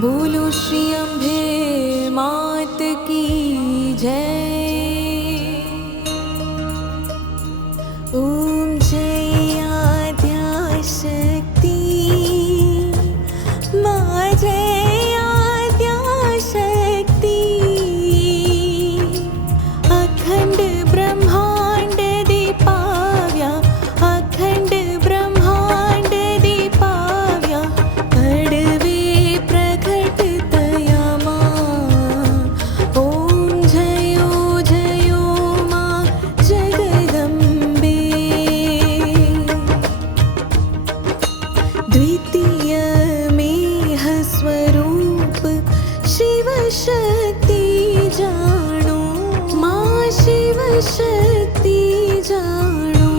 बोलो श्री अम्बे मात की जय। ओम जय आद्याशक्ति माँ जय आद्याशक्ति। अखंड ब्रह्मांड दीपाव्या अखंड ब्रह्मांड दीपाव्या अडवे प्रकटतया मां। ओम जयो जयो मां जगदम्बे। द्वितीय मेह स्वरूप शिव शक्ति जानो मां शिव शक्ति जानो।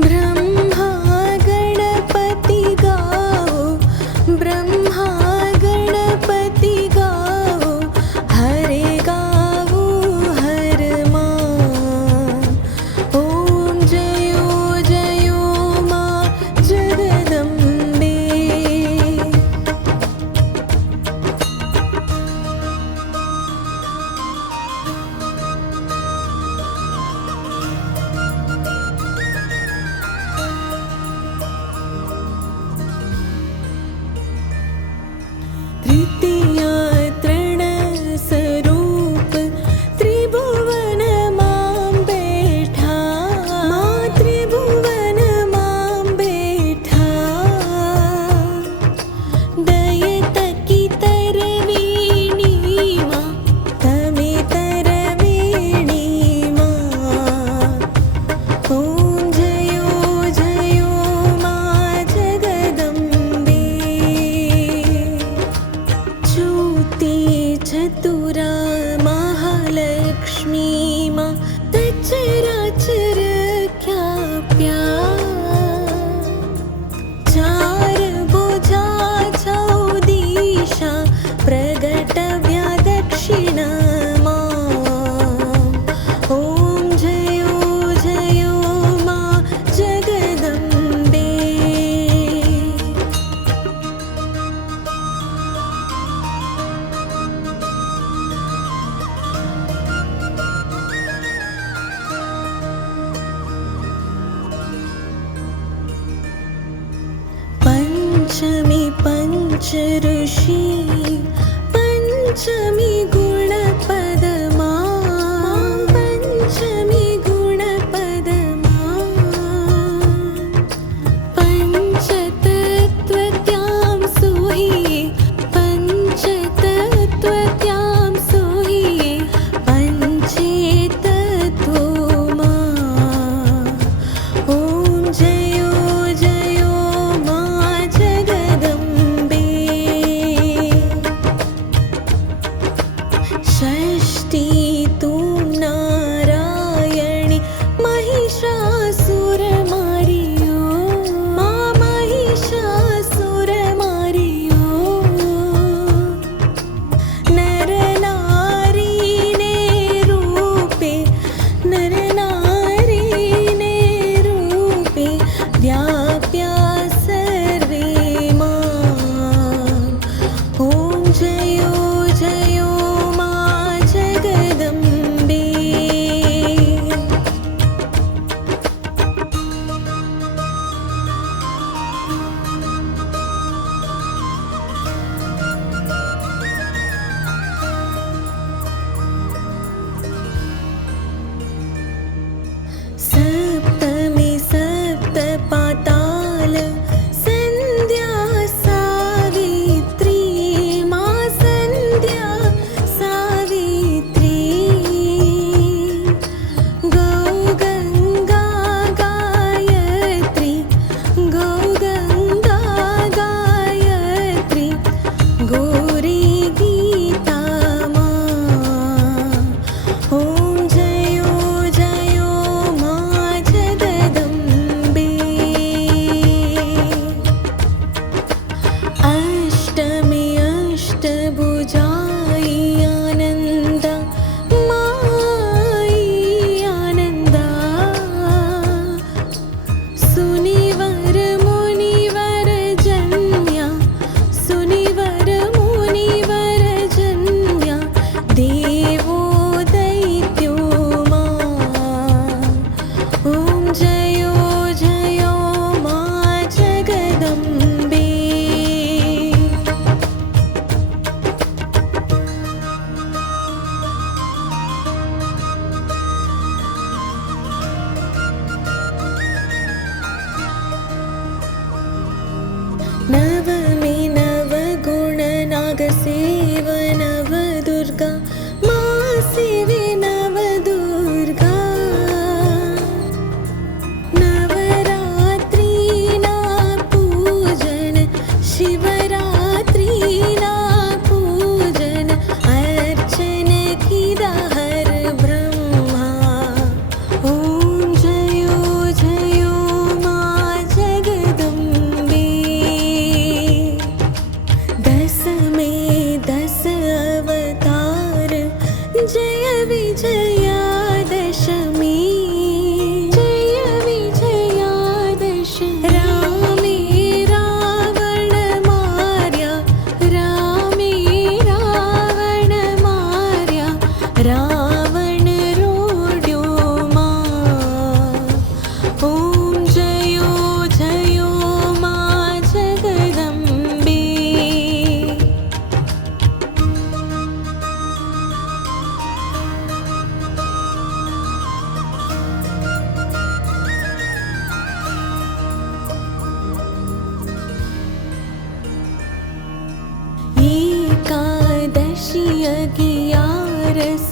ब्रह्मा गणपति गाओ ब्रह्मा गणपति गाओ हरे गाओ हर मां। ओम जयो जयो मां जगदम्बे। तृतीय तृण स्वरूप त्रिभुवन मां बैठा मां त्रिभुवन मां बैठा। दयत की तरवीणी मां तमे तरवीणी मां। ओम जयो जयो मां जगदम्बे। ज्योति चतुरा महालक्ष्मी मां तचराचर ख्याप्या। चार भुजा छौ दिशा प्रगटव्या दक्षिण मां। ओम जयो जयो मां जगदम्बे। पंचमी पंच ऋषि पंचमी गुणपद मां पंचमी गुणपद मां। पंचतत्त्वत्यां सोहिये पंचतत्त्वत्यां सोहिये पंचेतत्त्वो मां। ओम जयो जयो मां जगदम्बे। षष्ठी तू नारायणी महिषासुर मारियो मां महिषासुर मारियो। नर नारी ने रूपे नर नारी ने रूपे व्याप्या सर्वे मां। ओम जयो जयो मां जगदम्बे। सप्तमी सप्त पाताल संध्या सावित्री मां संध्या सावित्री। गौ गंगा गायत्री गौ गंगा गायत्री गौरी गीता मां। ओम जयो जयो मां जगदम्बे। अष्टमी अष्टभुजाई आनंदा माई आनंदा। सुनिवर मुनिवर जन्या अगियारस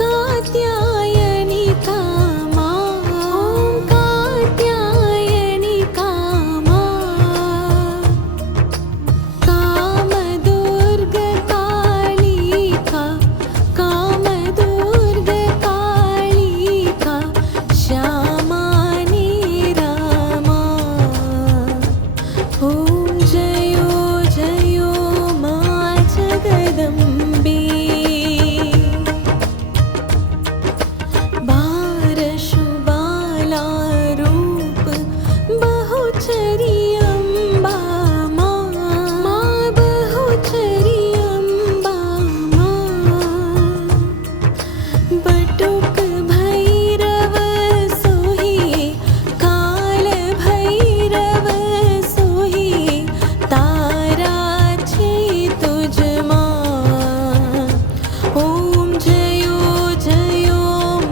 कात्यायनी कामा ॐ कात्यायनी कामा कामदुर्ग कालिका कामदुर्ग कालिका श्यामानि रामा ॐ जयो जयो मा जगदम्बे बारशुबाला रूप बहुचरी अम्बा मा बहुचरी अम्बा मा बटुक भैरव सोहिए काल भैरव सोहिए तारा छे तुझमा ॐ जयो जयो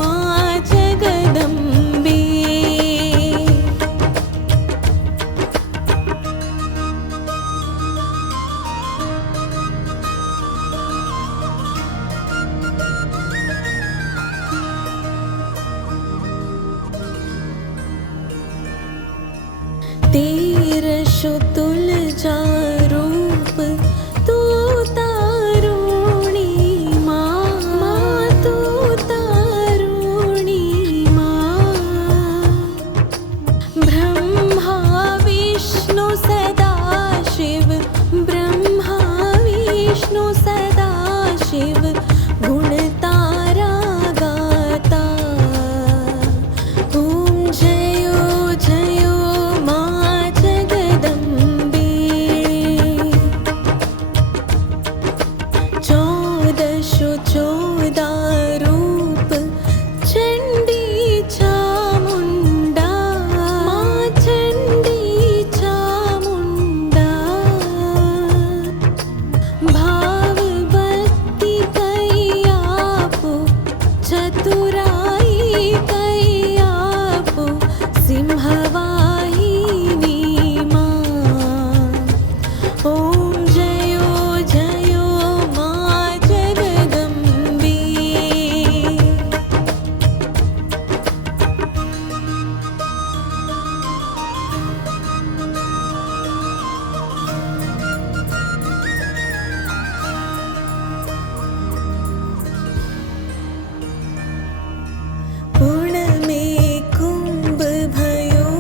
मा जगदम्बे तेरशो तुलजा रूप तू तारुणी माँ तू तारुणी माँ ब्रह्मा विष्णु सदाशिव ब्रह्मा विष्णु सदाशिव गुण तारा गाता ॐ जयो जयो मा जगदम्बे चौदशो चौदा रूप चण्डी चामुण्डा मा चण्डी चामुण्डा भाव भक्ति कैयापो चतुराई कैयापो सिंहवाहिनी माँ ॐ जयो जयो मा जगदम्बे पूर्ण में कुंभ भयो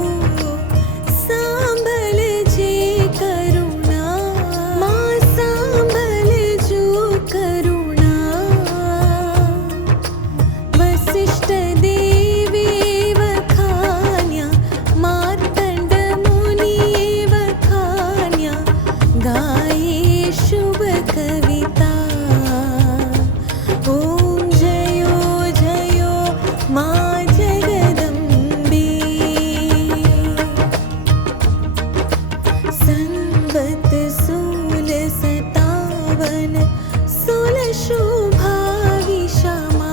सांभल जे करुणा माँ सांभल जो करुणा वसिष्ठ देवी वखान्या मार्तंड मुनि वखान्या गाये शुभ कविता ॐ जयो जयो मा जगदम्बे संवत 1657 16 मा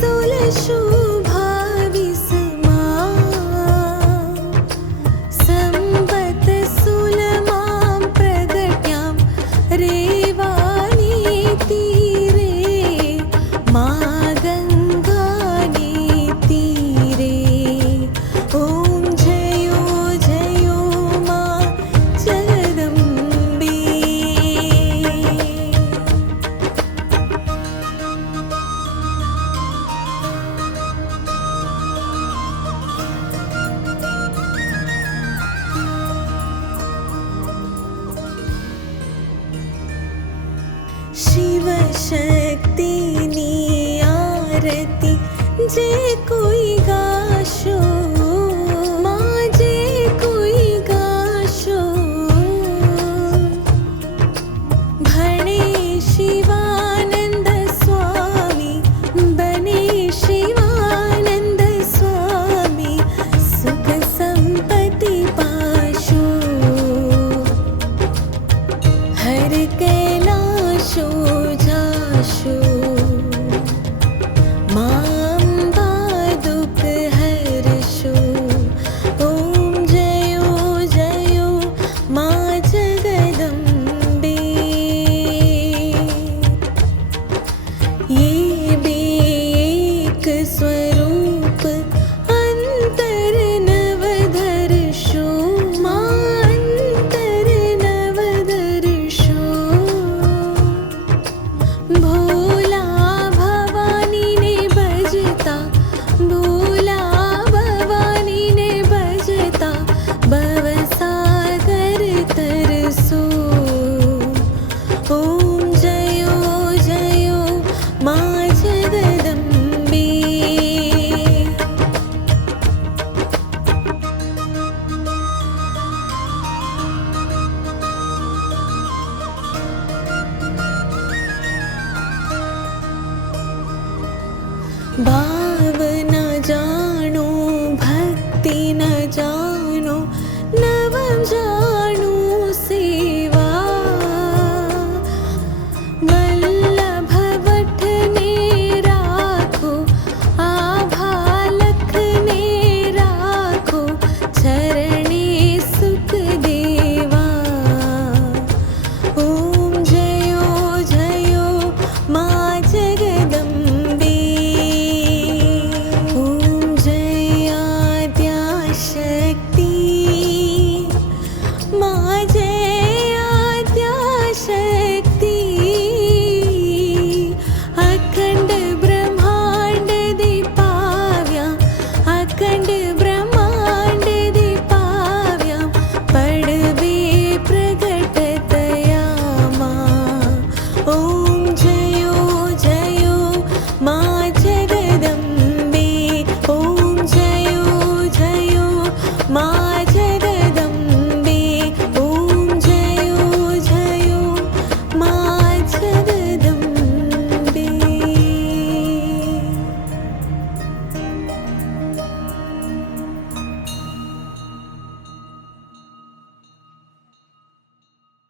16 संवत 16 प्रगट्यां रेवानी तीरे मा गंगानी तीरे ॐ जयो जयो मा जगदम्बे शिव शक्तिनी आरती जे कोई गाशो माँ जे कोई गाशो भणे शिवानंद स्वामी बने शिवानंद स्वामी सुख संपत्ति पाशो हर के